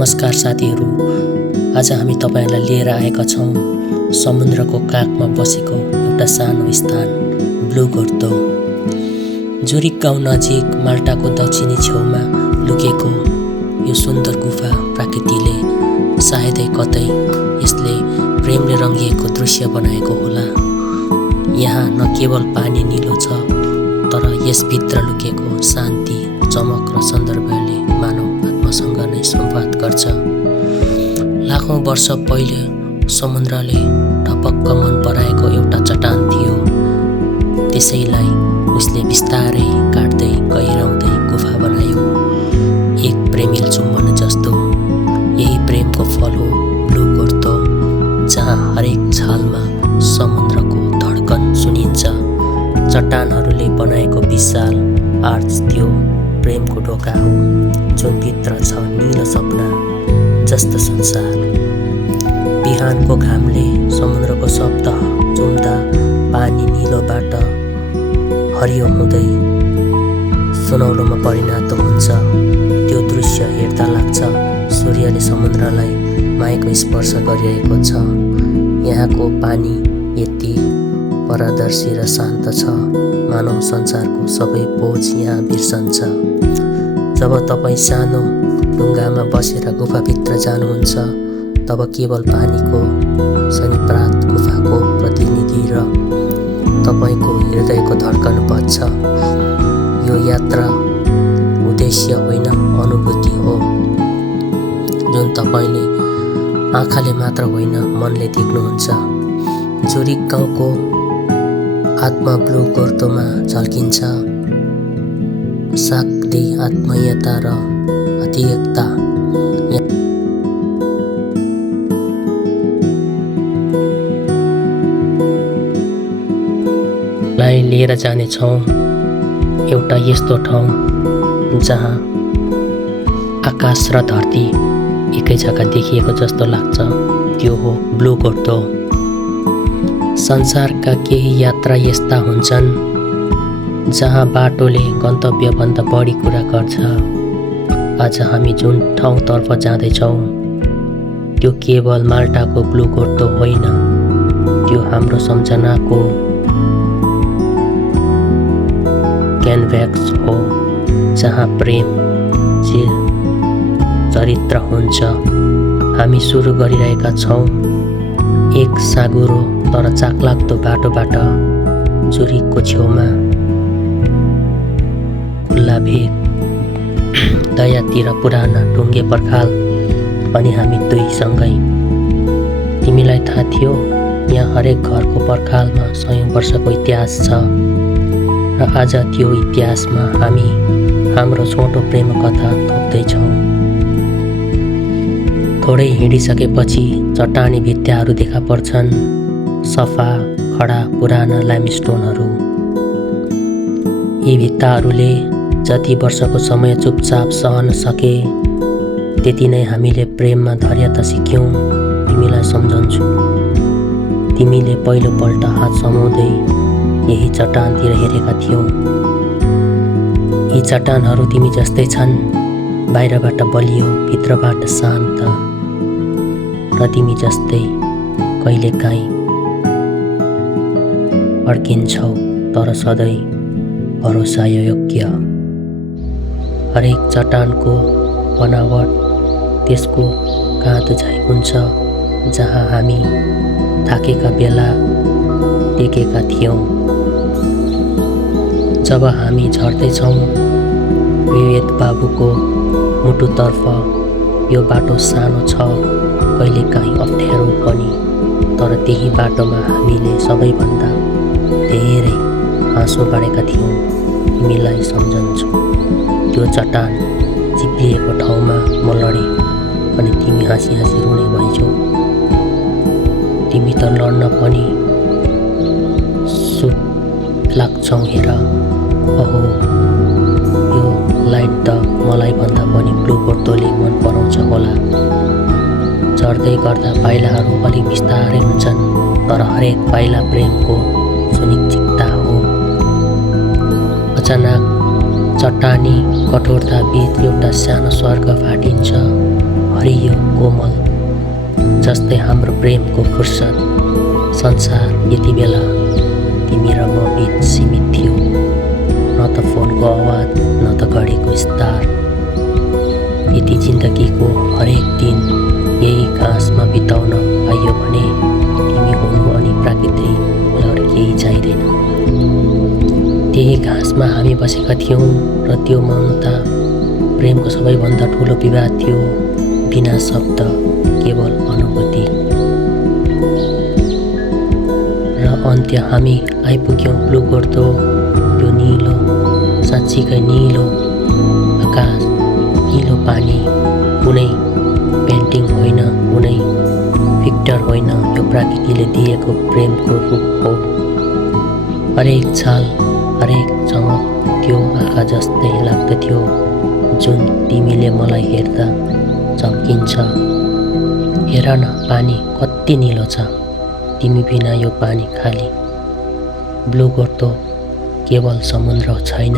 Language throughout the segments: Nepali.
नमस्कार साथीहरू, आज हामी तपाईहरुलाई लिएर आएका छौं समुद्रको काखमा बसेको एउटा सानो स्थान ब्लू गर्तो। जुरिक गाउँ नजिक माल्टाको दक्षिणी छेउमा लुकेको यो सुन्दर गुफा प्रकृतिले सायदै कतै यसले प्रेमले रंगिएको दृश्य बनाएको होला। यहाँ न केवल पानी नीलो छ, तर यसभित्र लुकेको शान्ति, चमक र सौन्दर्यले मानव आत्मासँग नै संवाद गर्छ। लाखौं वर्ष पहिले समुद्रले टपक्क मन पराएको एउटा चट्टान थियो। त्यसैलाई उसले बिस्तारै काट्दै गहिराउँदै गुफा बनायो, एक प्रेमिल चुम्बन जस्तो। यही प्रेमको फल हो ब्लू गर्तो, जहाँ हरेक छालमा समुद्रको धड्कन सुनिन्छ। चट्टानहरूले बनाएको विशाल आर्च त्यो प्रेमको ढोका हो, जुन भित्र छ नीलो सपना जस्तो संसार। बिहानको घामले समुद्रको शब्द चुम्दा पानी नीलोबाट हरियो हुँदै सुनौलोमा परिणत हुन्छ। त्यो दृश्य हेर्दा लाग्छ सूर्यले समुद्रलाई मायाको स्पर्श गरिरहेको छ। यहाँको पानी यति पारदर्शी र शान्त छ, मानव संसारको सबै बोझ यहाँ बिर्सन्छ। जब तपाईँ सानो ढुङ्गामा बसेर गुफाभित्र जानुहुन्छ, तब केवल पानीको सनिपात, गुफाको प्रतिनिधि र तपाईको हृदयको धड्कन बज्छ। यो यात्रा उद्देश्य होइन, अनुभूति हो, जुन तपाईले आँखाले मात्र होइन मनले देख्नुहुन्छ। जुरिक गाउँको आत्मा ब्लू गर्तोमा झल्किन्छ, शाक्ति, आत्मीयता र अतीतता। लाई लिएर जानेछौँ एउटा यस्तो ठाउँ जहाँ आकाश र धरती एकै जग्गा देखिएको जस्तो लाग्छ। त्यो हो ब्लू गर्तो। संसारका केही यात्रा यस्ता हुन्छन् जहाँ बाटोले गन्तव्यभन्दा बढी कुरा गर्छ। आज हामी जुन ठाउँतर्फ जाँदैछौँ त्यो केवल माल्टाको ब्लू गर्तो होइन, त्यो हाम्रो सम्झनाको क्यानभ्यास हो, जहाँ प्रेम चरित्र हुन्छ। हामी सुरु गरिरहेका छौँ एक साँघुरो तर चाखलाग्दो बाटोबाट। जुरिकको छेउमा खुल्ला भेग, दयातिर पुराना ढुङ्गे पर्खाल, अनि हामी दुई सँगै। तिमीलाई थाहा थियो यहाँ हरेक घरको पर्खालमा 100 वर्षको इतिहास छ, र आज त्यो इतिहासमा हामी हाम्रो छोटो प्रेम कथा थोप्दैछौँ। थोरै हिँडिसकेपछि चट्टानी भित्ताहरू देखा पर्छन्, सफा खडा पुराना लाइमस्टोनहरू। यी भित्ताहरूले जति वर्षको समय चुपचाप सहन सके, त्यति नै हामीले प्रेममा धैर्यता सिक्यौँ। तिमीलाई सम्झन्छु, तिमीले पहिलोपल्ट हात समाउँदै यही चट्टानतिर हेरेका थियौ। यी चट्टानहरू तिमी जस्तै छन्, बाहिरबाट बलियो, भित्रबाट शान्त, र तिमी जस्तै कहिलेकाहीँ अड्किन्छौ, तर सधैँ भरोसा योग्य। हरेक चट्टानको बनावट त्यसको काँधो झैँ हुन्छ, जहाँ हामी थाकेका बेला टेकेका थियौँ। जब हामी झर्दैछौँ विवेक बाबुको मुटुतर्फ, यो बाटो सानो छ, कहिलेकाहीँ अप्ठ्यारो पनि, तर त्यही बाटोमा हामीले सबैभन्दा धेरै हाँसो बाँडेका थियौँ। तिमीलाई सम्झन्छु, त्यो चट्टान चिप्लिएको ठाउँमा म लडेँ अनि तिमी हाँसी हाँसी रुने भएछौ। तिमी त लड्न पनि सुट लाग्छौ हेर। अहो, यो लाइट त मलाई भन्दा पनि ब्लू गर्तोले मन पराउँछ होला। चढ्दै गर्दा पाइलाहरू अलिक बिस्तारै हुन्छन्, तर हरेक पाइला प्रेमको सुनिश्चितता हो। अचानक चट्टानी कठोरता बीच एउटा सानो स्वर्ग फाटिन्छ। हरियो कोमल जस्तै हाम्रो प्रेमको फुर्सद। संसार यति बेला तिमी र म बीच सीमित थियो, न त फोनको आवाज न त घडीको स्टार। यति जिन्दगीको हरेक दिन यही घाँसमा बिताउन पाइयो भने तिमी हुनु अनि प्रकृति मलाई केही चाहिँदैन। त्यही घाँसमा हामी बसेका थियौँ र त्यो मौनता प्रेमको सबैभन्दा ठुलो विवाद थियो। बिना शब्द केवल अनुभूति। र अन्त्य हामी आइपुग्यौँ ब्लू गर्दो त्यो निलो, साँच्चीकै निलो आकाश, निलो पानी। कुनै पेन्टिङ होइन, कुनै पिक्चर होइन, यो प्रकृतिले दिएको प्रेमको रूप हो। हरेक छाल, हरेक चमक त्यो आँखा जस्तै लाग्दथ्यो जुन तिमीले मलाई हेर्दा चम्किन्छ। हेर न पानी कति निलो छ, तिमी बिना यो पानी खाली। ब्लू गर्दो केवल समुद्र छैन,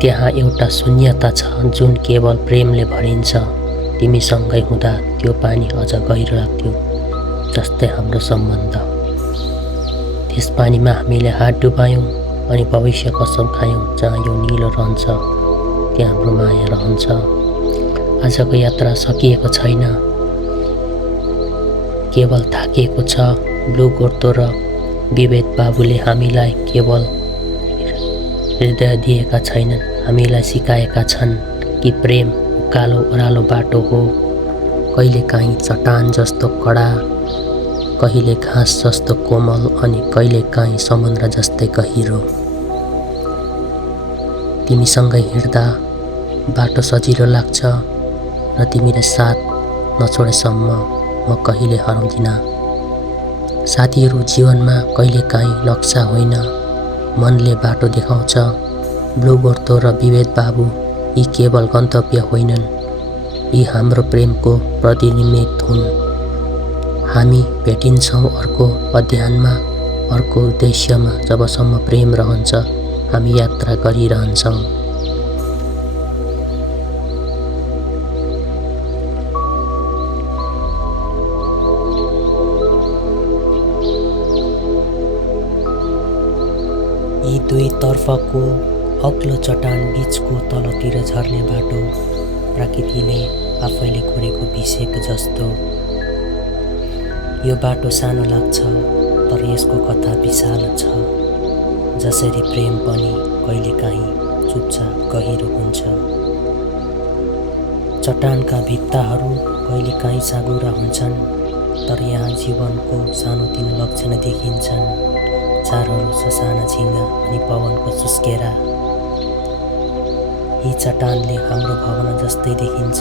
त्यहाँ एउटा शून्यता छ जुन केवल प्रेमले भरिन्छ। तिमीसँगै हुँदा त्यो पानी अझ गहिरो लाग्थ्यो, जस्तै हाम्रो सम्बन्ध। त्यस पानीमा हामीले हात डुबायौँ अनि भविष्य कसम खायौँ, जहाँ यो निलो रहन्छ त्यहाँ हाम्रो माया रहन्छ। आजको यात्रा सकिएको छैन, केवल थाकिएको छ। ब्लू गर्दो र विवेक बाबुले हामीलाई केवल हृदय दिएका छैनन्, हामीलाई सिकाएका छन् कि प्रेम उकालो ओह्रालो बाटो हो। कहिले काहीँ चट्टान जस्तो कडा, कहिले घाँस जस्तो कोमल अनि कहिले काहीँ समुद्र जस्तै गहिरो। तिमीसँगै हिँड्दा बाटो सजिलो लाग्छ र तिमीले साथ नछोडेसम्म म कहिले हराउँदिनँ। साथीहरू जीवनमा कहिले काहीँ नक्सा होइन, मनले बाटो देखाउँछ। ब्लू गर्दो र विवेक बाबु यी केवल गन्तव्य होइनन्, यी हाम्रो प्रेमको प्रतिनिधित्व हुन्। हामी भेटिन्छौँ अर्को अध्ययनमा, अर्को उद्देश्यमा। जबसम्म प्रेम रहन्छ हामी यात्रा गरिरहन्छौँ। यी दुई तर्फको अग्लो चट्टान बीचको तलतिर झर्ने बाटो प्रकृतिले आफैले कोरेको भिसेको जस्तो। यो बाटो सानो लाग्छ तर यसको कथा विशाल छ। जसरी प्रेम पनि कहिलेकाहीँ चुपचाप गहिरो हुन्छ। चट्टानका भित्ताहरू कहिलेकाहीँ साँघुरा हुन्छन्, तर यहाँ जीवनको सानोतिनो लक्षण देखिन्छन्। चारहरू ससाना झिङ्गा अनि पवनको चुस्केरा। यी चट्टानले हाम्रो भावना जस्तै देखिन्छ,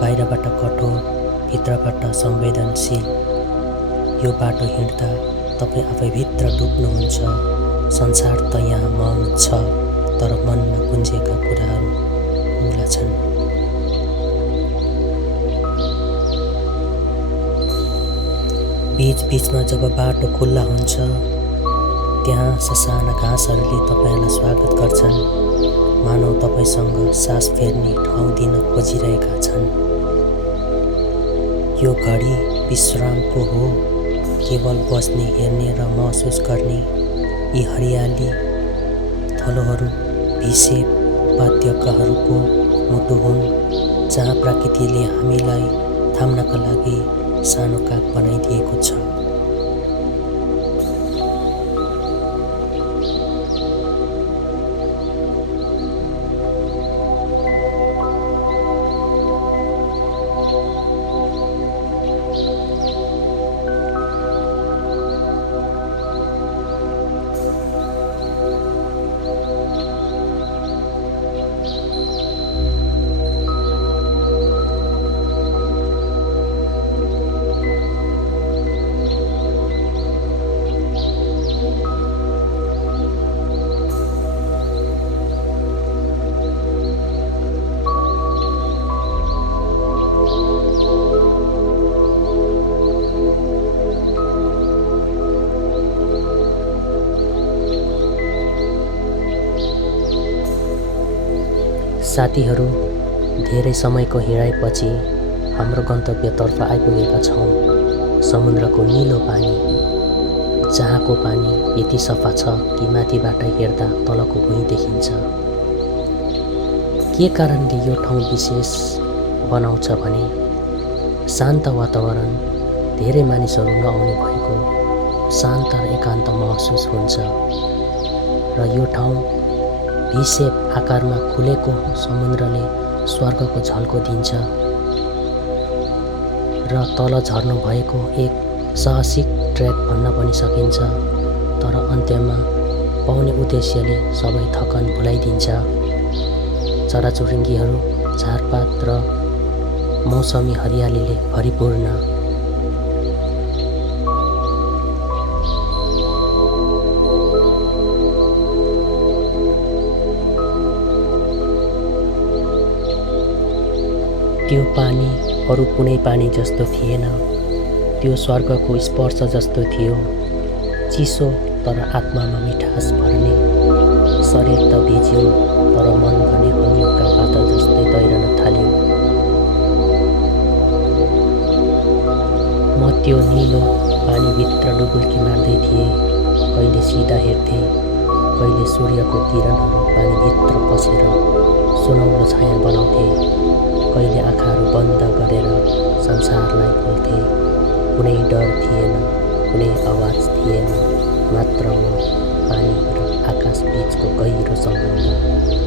बाहिरबाट कठोर, भित्रबाट संवेदनशील। यो बाटो हिँड्दा तपाईँ आफैभित्र डुब्नुहुन्छ। संसार त यहाँ मौन छ, तर मनमा गुन्जेका कुराहरू ठुला छन्। बीचमा जब बाटो खुल्ला हुन्छ, त्यहाँ ससाना घाँसहरूले तपाईँलाई स्वागत गर्छन्, मानव तपाईँसँग सास फेर्ने ठाउँ दिन खोजिरहेका छन्। यो घडी विश्रामको हो, केवल बस्ने, हेर्ने र महसुस गर्ने। यी हरियाली थलोहरू भिसे उपत्यकाहरूको मुटु हुन्, जहाँ प्रकृतिले हामीलाई थाम्नका लागि सानो काग बनाइदिएको छ। साथीहरू, धेरै समयको हिँडाइपछि हाम्रो गन्तव्यतर्फ आइपुगेका छौँ। समुद्रको नीलो पानी, जहाँको पानी यति सफा छ कि माथिबाट हेर्दा तलको भुइँ देखिन्छ। के कारणले यो ठाउँ विशेष बनाउँछ भने शान्त वातावरण, धेरै मानिसहरू नआउने भएको शान्त र एकान्त महसुस हुन्छ र यो ठाउँ भी-सेप आकारमा खुलेको समुद्रले स्वर्गको झल्को दिन्छ र तल झर्नु भएको एक साहसिक ट्रेक भन्न पनि सकिन्छ। तर अन्त्यमा पाउने उद्देश्यले सबै थकान भुलाइदिन्छ। चराचुरुङ्गीहरू, झारपात र मौसमी हरियालीले भरिपूर्ण। त्यो पानी अरू कुनै पानी जस्तो थिएन। त्यो स्वर्गको स्पर्श जस्तो थियो, चिसो तर आत्मामा मिठास भर्ने। शरीर त भिज्यो तर मन भने हलुका बादल जस्तै तैरन थाल्यो। म त्यो नीलो पानीभित्र डुबुल्की मार्दै थिएँ। कहिले सिधा हेर्थेँ, कहिले सूर्यको किरणहरू पानीभित्र पसेर सुनौलो छाया बनाउँथे, कहिले आँखाहरू बन्द गरेर संसारलाई भुल्थेँ। कुनै डर थिएन, कुनै आवाज थिएन, मात्र म, पानी र आकाश बीचको गहिरो सम्बन्ध।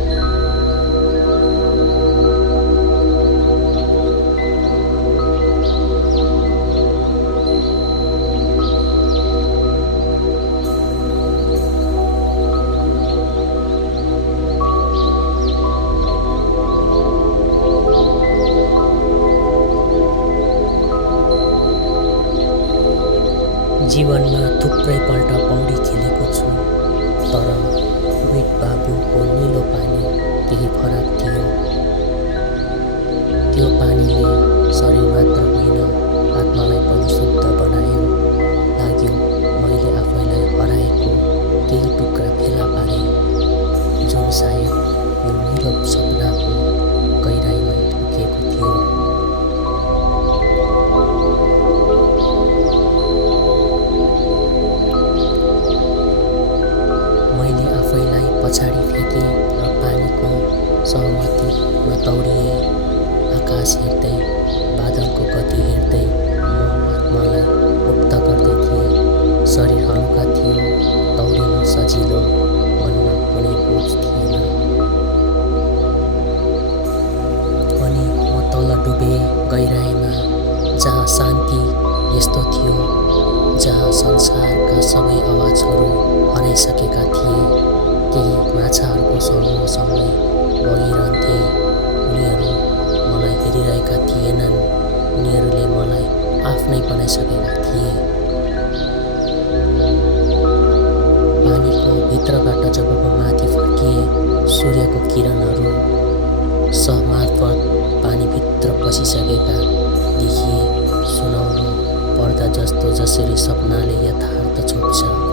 जीवनमा थुप्रैपल्ट पौडी खेलेको छु, तर विट बाबुको नीलो पानी केही फरक थियो। त्यो पानीले शरीर मात्र होइन, आत्मालाई पनि शुद्ध बनायो। लाग्यो मैले आफैलाई हराएको केही टुक्रा फेला पारेँ, जुन सायद यो मेरो सपनाको गहिराइमै लुकेको थियो। मैले आफैलाई पछाडि फेकेँ र पानीको सहमतिमा तौडिएँ। आकाश हेर्दै, बादलको गति हेर्दै म आत्मालाई मुक्त गर्दै थिएँ। शरीर हलुका थियो, तौडिनु सजिलो, मनमा कुनै बोझ थिएन। अनि म तल डुबेँ गहिराइमा, जहाँ शान्ति यस्तो थियो, जहाँ संसारका सबै आवाजहरू हराइसकेका थिए। केही माछाहरूको समूहसँगै बगिरहन्थे। उनीहरू मलाई हेरिरहेका थिएनन्, उनीहरूले मलाई आफ्नै बनाइसकेका थिए। पानीको भित्रबाट जब म माथि फर्किएँ, सूर्यको किरणहरू सहमार्फत पानीभित्र पसिसकेका देखिए। सुनौलो पर्दा जस्तो जसरी सपनाले यथार्थ छोप्छ।